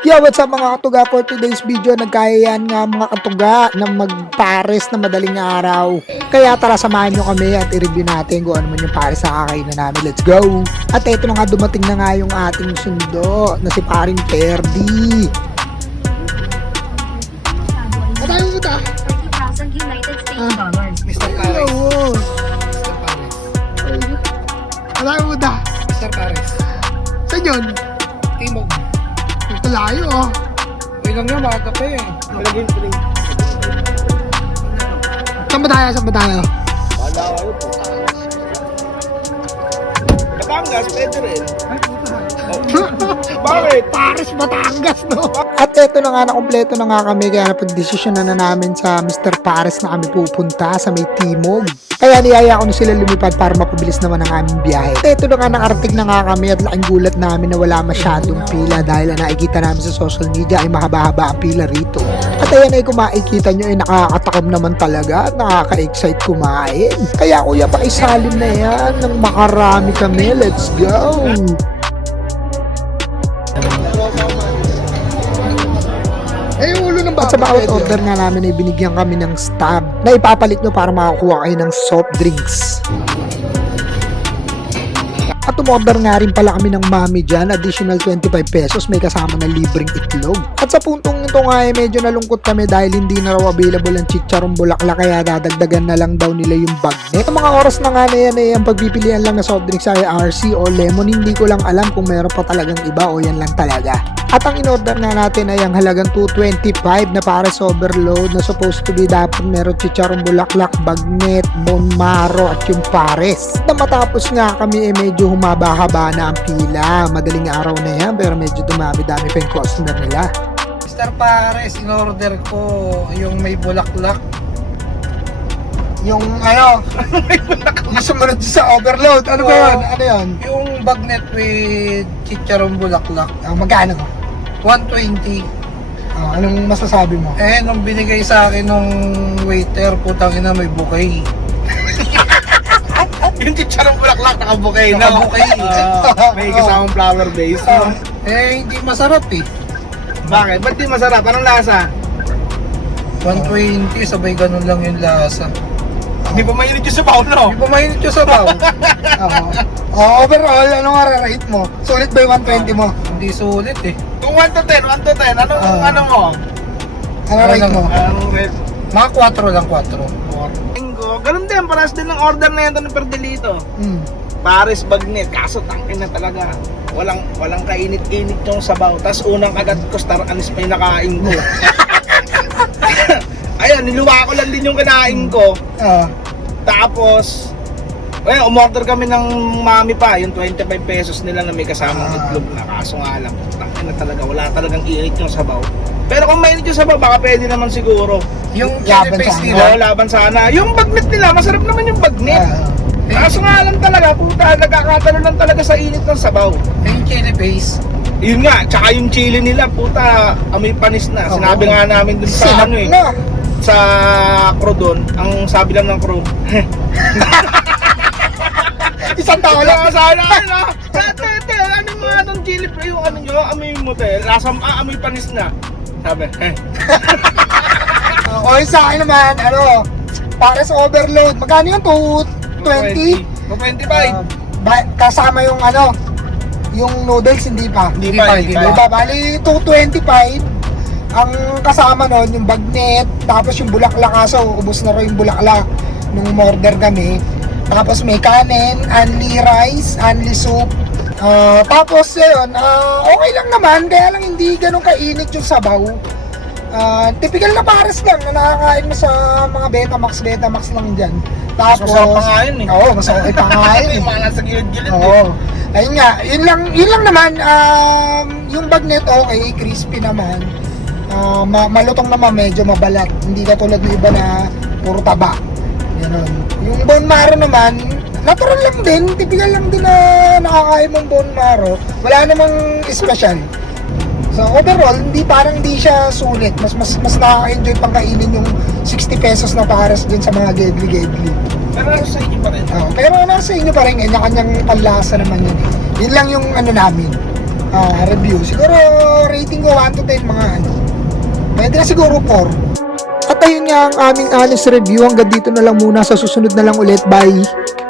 Yo, what's up mga katuga? For today's video, nagkayaan nga mga katuga na magpares na madaling araw. Kaya tara samahan nyo kami at i-review natin kung ano man yung pares na kakainan namin. Let's go! At ito na nga, dumating na nga yung ating sundo na si paring Ferdy. Matayo mo ta? United States dollars. Mr. Pares. Oo. Mr. Pares. Matayo mo ta? Mr. Pares. Saan yun? Timog. Ito layo oh. Uy lang yun, maaga pa eh. Malagyan ko rin. Saan ba tayo? Saan ba tayo? Wala kayo po. Batangas, pwede rin. Bakit? Pares Batangas, no? At eto na nga, nakompleto na nga kami, kaya napag-desisyon na namin sa Mr. Pares na kami pupunta sa may Timog. Kaya niyaya ko na sila lumipad para mapabilis naman ang aming biyahe. At eto na nga, nakarating na nga kami at laking gulat namin na wala masyadong pila dahil ang nakikita namin sa social media ay mahaba-haba ang pila rito. At ayan ay kung makikita nyo ay nakakatakam naman talaga at nakaka-excite kumain. Kaya kuya, pakisalim na yan ng makarami kami. Let's go! Eh, ulo ng At sa bawat order nga namin ay binigyan kami ng stab na ipapalit nyo para makakuha kayo ng soft drinks. At umorder nga rin pala kami ng mami dyan, additional 25 pesos, may kasama na libreng itlog. At sa puntong ito nga ay medyo nalungkot kami dahil hindi na raw available ang chicharong bulaklak, kaya dadagdagan na lang daw nila yung bagnet. Sa mga oras na nga na yan ay ang pagpipilian lang na soft drinks ay RC o lemon, hindi ko lang alam kung meron pa talagang iba o yan lang talaga. At ang in-order na natin ay ang halagang 225 na Pares overload na supposed to be dapat meron chicharong bulaklak, bagnet, bone marrow at yung Pares. Na matapos nga kami medyo humaba-haba na ang pila. Madaling araw na yan pero medyo dumami-dami pa yung customer nila. Mr. Pares, in-order ko yung may bulaklak. Yung ano, yung sumunod sa overload, ano ba yun? Ano yun? Yung bagnet with chicharong bulaklak. Magkano? 120. Anong masasabi mo? Eh, nung binigay sa akin nung waiter, putang ina, may bouquet. Yung chicharong bulaklak, naka-bouquet na. Naka-bouquet. May kasamang flower base. Eh, hindi masarap eh. Bakit? Ba't di masarap? Anong lasa? 120, sabay ganun lang yung lasa. Hindi pa mainit yung sabaw, no? Hindi pa mainit yung sabaw. Overall, anong rate mo? Sulit ba yung 120 mo? Hindi sulit eh. Kung 1 to 10, 1 to 10, anong ano mo? Ano rate mo? Anong rate? Mga 4 lang, 4. Linggo, ganun din, parehas din ng order na yan to ng Perdelito. Hmm. Pares bagnet, kaso tangkin na talaga. Walang kainit-init yung sabaw. Tapos unang kagat ko, star anis pa yung nakain ko. Ayan, niluwa ko lang din yung kinain ko. Tapos, umorder kami ng mami pa, yung 25 pesos nila na may kasamang itlog na. Kaso nga lang, tangkin na talaga, wala talagang init yung sabaw. Pero kung mainit yung sabaw, baka pwede naman siguro. Yung Laban chili paste sana. nila, Oo, laban sana. Yung bagnet nila, masarap naman yung bagnet. Kaso nga lang talaga, puta, nagkakatalo lang talaga sa init ng sabaw. yung chili paste, Yun nga, tsaka yung chili nila, puta, amoy panis na. Sinabi nga namin dun sa ano eh, na. sa crew dun, ang sabi lang ng crew, Isang tao lang. wala sana, ano, tete, ano mga itong chili, yung ano nyo, amoy mo te, lasang, amoy panis na. Sabi, O yung sa akin naman, ano, para sa overload, magkano yun? 220? 25. Kasama yung ano, yung noodles, hindi pa. Hindi pa. Diba? Bali, 225. Ang kasama nun, yung bagnet, tapos yung bulaklak, kaso ubos na rin yung bulaklak nung order kami. Tapos may kanin, only rice, only soup. Tapos yun, okay lang naman, kaya lang hindi ganun kainit yung sabaw. Typical na Pares lang na nakakain mo sa mga Betamax lang dyan. Tapos, Masarap pangain eh. Oo, masarap pangain eh. Yung mga nasa gilid-gilid eh. Oo. Ayun nga, yun lang naman, yung bagnet okay, crispy naman. Malutong naman, medyo mabalat. Hindi katulad ng iba na puro taba. Ganun. Yung bone marrow naman, natural lang din, typical lang din na nakakain mong bone marrow. Wala namang special. So overall, hindi siya sulit. Mas nakaka-enjoy pang kainin yung 60 pesos na Pares din sa mga gedli. Pero sa inyo pa rin. Pero nasa inyo pa rin, kanya-kanyang panlasa naman yun. Yun lang yung ano namin, review. Siguro rating ko 1 to 10 mga ano. Pwede na siguro 4. At ayun nga ang aming honest review. Hanggang dito na lang muna. Sa susunod na lang ulit. Bye!